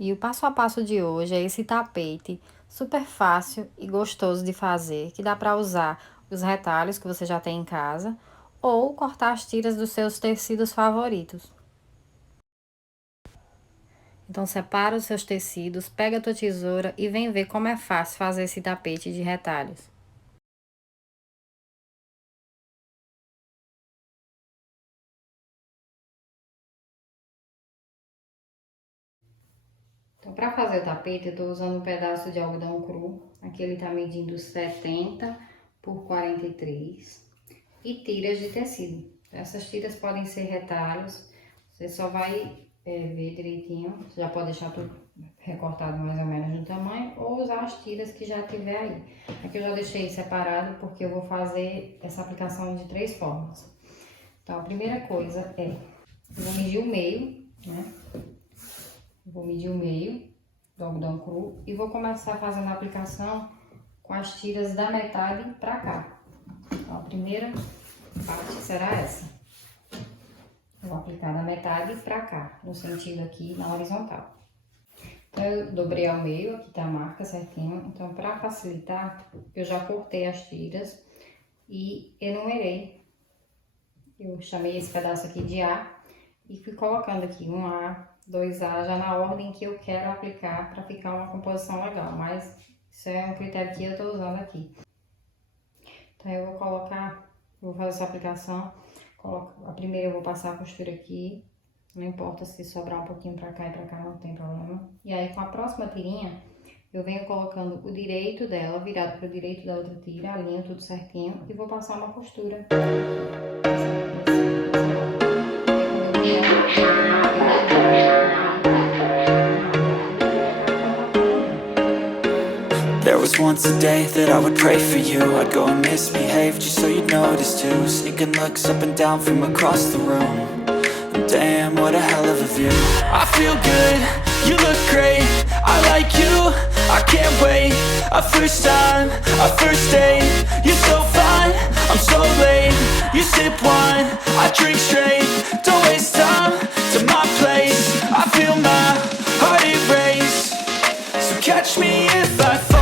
E o passo a passo de hoje é esse tapete super fácil e gostoso de fazer, que dá para usar os retalhos que você já tem em casa ou cortar as tiras dos seus tecidos favoritos. Então separa os seus tecidos, pega a tua tesoura e vem ver como é fácil fazer esse tapete de retalhos. Então, para fazer o tapete, eu estou usando um pedaço de algodão cru. Aqui ele está medindo 70 por 43. E tiras de tecido. Essas tiras podem ser retalhos. Você só vai ver direitinho. Você já pode deixar tudo recortado mais ou menos no tamanho. Ou usar as tiras que já tiver aí. Aqui eu já deixei separado porque eu vou fazer essa aplicação de 3 formas. Então, a primeira coisa é... Eu vou medir o meio, né? Vou medir o meio do algodão cru e vou começar fazendo a aplicação com as tiras da metade pra cá. Então, a primeira parte será essa. Eu vou aplicar da metade pra cá, no sentido aqui na horizontal. Então, eu dobrei ao meio, aqui tá a marca certinho. Então, pra facilitar, eu já cortei as tiras e enumerei. Eu chamei esse pedaço aqui de A e fui colocando aqui um A, 2A, já na ordem que eu quero aplicar para ficar uma composição legal, mas isso é um critério que eu tô usando aqui. Então eu vou colocar, vou fazer essa aplicação, a primeira eu vou passar a costura aqui, não importa se sobrar um pouquinho para cá e para cá, não tem problema. E aí com a próxima tirinha, eu venho colocando o direito dela, virado para o direito da outra tira, alinho tudo certinho e vou passar uma costura. There was once a day that I would pray for you. I'd go and misbehave just so you'd notice too. Sneaking looks up and down from across the room. And damn, what a hell of a view. I feel good, you look great, I like you, I can't wait. A first time, a first date. You're so fine, I'm so late. You sip wine, I drink straight. Don't waste time to my place. I feel my heart erase. So catch me if I fall.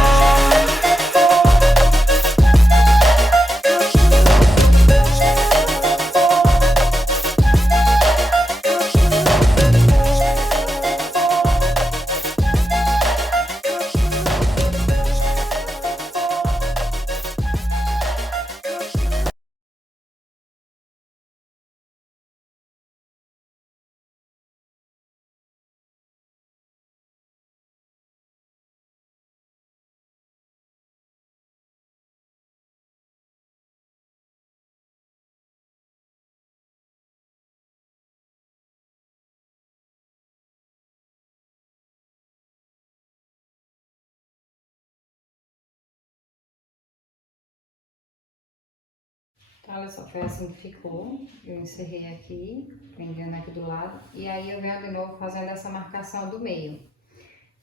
Então, olha só, foi assim que ficou. Eu encerrei aqui, prendendo aqui do lado. E aí eu venho de novo fazendo essa marcação do meio.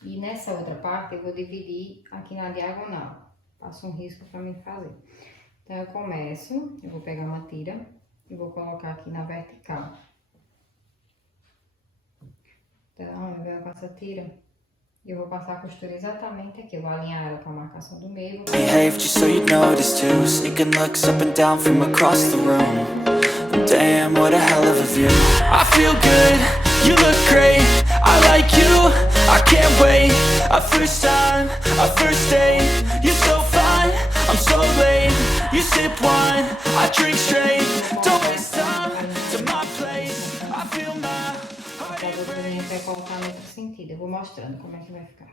E nessa outra parte eu vou dividir aqui na diagonal. Passo um risco para mim fazer. Então eu começo, eu vou pegar uma tira e vou colocar aqui na vertical. Então eu venho com essa tira e eu vou passar a costura exatamente aqui. Eu vou alinhar ela com a marcação do meio. Behave just so you'd notice too. Sneaking looks up and down from across the room. And damn, what a hell of a view. I feel good, you look great, I like you, I can't wait. A first time, a first date. You're so fine, I'm so late. You sip wine, I drink straight. Don't waste time to my place. I feel my heart Agora eu vou colocar no outro sentido. Eu vou mostrando como é que vai ficar.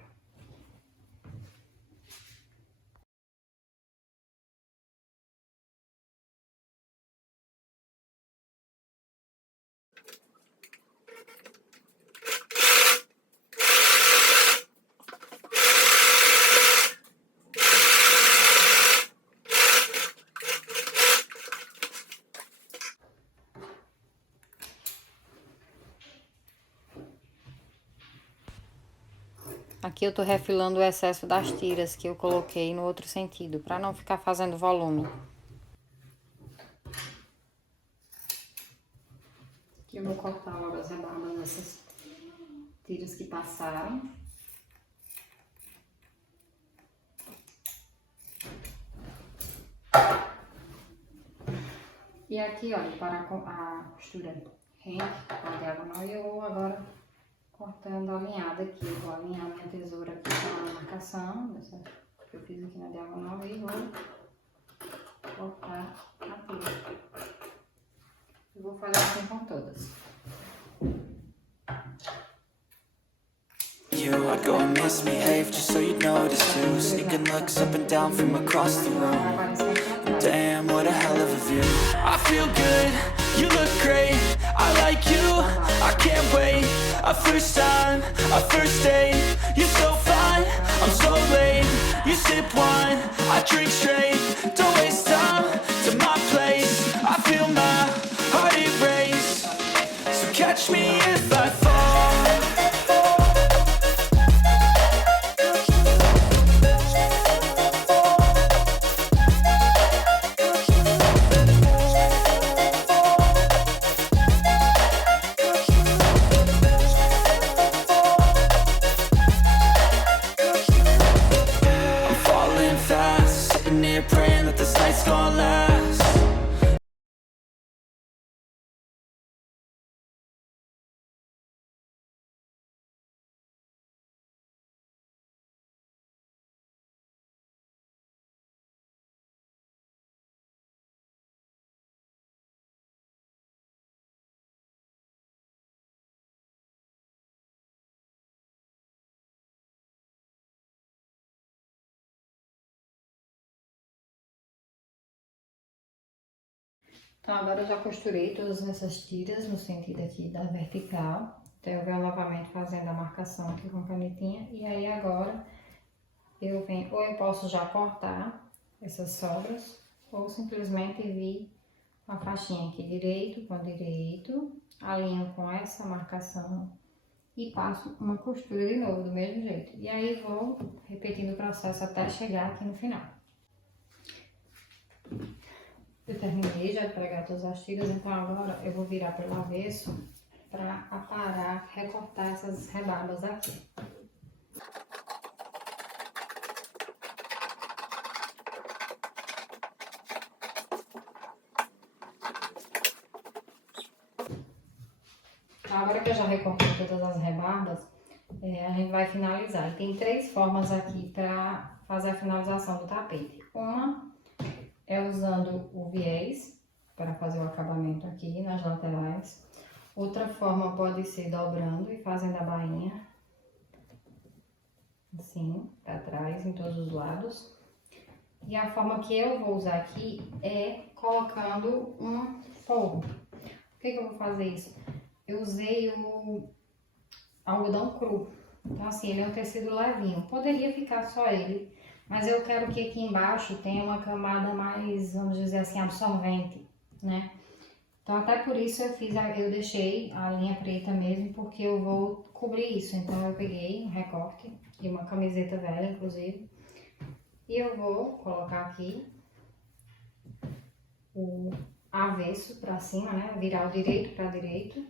Aqui eu tô refilando o excesso das tiras que eu coloquei no outro sentido, para não ficar fazendo volume. Aqui eu vou cortar logo as rebarbas dessas tiras que passaram. E aqui, olha, para a costura rente, a diagonal, e eu vou agora cortando alinhada aqui. Eu vou alinhar minha tesoura aqui com a marcação, que eu fiz aqui na diagonal, e vou cortar a tira. Eu vou fazer assim com todas. I'd go and misbehave just so you'd notice too. Sneaking looks up and down from across the room. Damn, what a hell of a view. I feel good, you look great. I like you, I can't wait. A first time, a first date. You're so fine, I'm so late. You sip wine, I drink straight. Don't waste time to my place. I feel my heart erase. So catch me if I fall. Praying that this night's gonna last. Então, agora eu já costurei todas essas tiras no sentido aqui da vertical. Então, eu venho novamente fazendo a marcação aqui com canetinha. E aí, agora, eu venho, ou eu posso já cortar essas sobras, ou simplesmente vir com a faixinha aqui direito com direito, alinho com essa marcação e passo uma costura de novo, do mesmo jeito. E aí, vou repetindo o processo até chegar aqui no final. Eu terminei já de pregar todas as tiras, então agora eu vou virar pelo avesso para aparar, recortar essas rebarbas aqui. Agora que eu já recortei todas as rebarbas, a gente vai finalizar. E tem 3 formas aqui para fazer a finalização do tapete. Uma é usando o viés para fazer o acabamento aqui nas laterais. Outra forma pode ser dobrando e fazendo a bainha, assim, para trás, em todos os lados. E a forma que eu vou usar aqui é colocando um forro. Por que eu vou fazer isso? Eu usei o algodão cru, então assim, ele é um tecido levinho. Poderia ficar só ele, mas eu quero que aqui embaixo tenha uma camada mais, vamos dizer assim, absorvente, né? Então, até por isso eu deixei a linha preta mesmo, porque eu vou cobrir isso. Então, eu peguei um recorte de uma camiseta velha, inclusive, e eu vou colocar aqui o avesso pra cima, né? Virar o direito pra direito.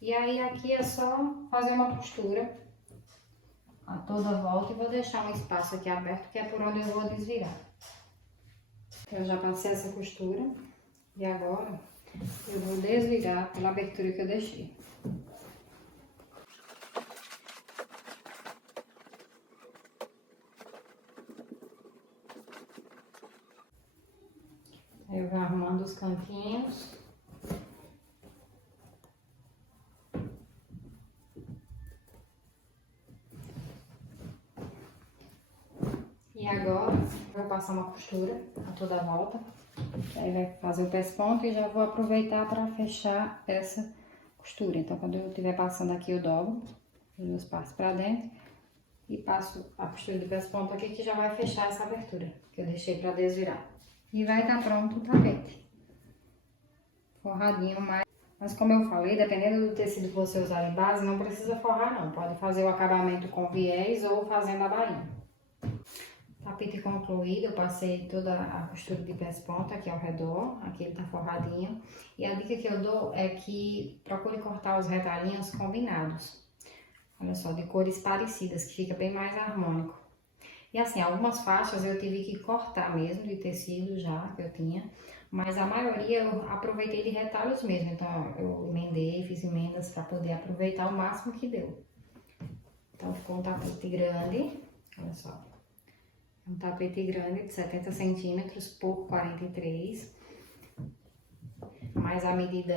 E aí, aqui é só fazer uma costura a toda volta e vou deixar um espaço aqui aberto, que é por onde eu vou desvirar. Eu já passei essa costura e agora eu vou desvirar pela abertura que eu deixei. Aí eu vou arrumando os cantinhos. E agora eu vou passar uma costura a toda a volta. Aí vai fazer o pesponto e já vou aproveitar para fechar essa costura. Então, quando eu estiver passando aqui, eu dobro as 2 partes para dentro e passo a costura do pesponto aqui, que já vai fechar essa abertura que eu deixei para desvirar. E vai estar pronto o tapete. Forradinho mais. Mas como eu falei, dependendo do tecido que você usar de base, não precisa forrar não. Pode fazer o acabamento com viés ou fazendo a bainha. Tapete concluído, eu passei toda a costura de pesponta aqui ao redor, aqui ele tá forradinho. E a dica que eu dou é que procure cortar os retalhinhos combinados. Olha só, de cores parecidas, que fica bem mais harmônico. E assim, algumas faixas eu tive que cortar mesmo de tecido já, que eu tinha. Mas a maioria eu aproveitei de retalhos mesmo. Então eu emendei, fiz emendas para poder aproveitar o máximo que deu. Então ficou um tapete grande, olha só. Um tapete grande de 70 centímetros por 43. Mas a medida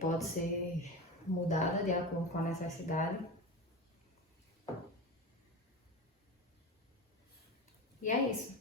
pode ser mudada de acordo com a necessidade. E é isso.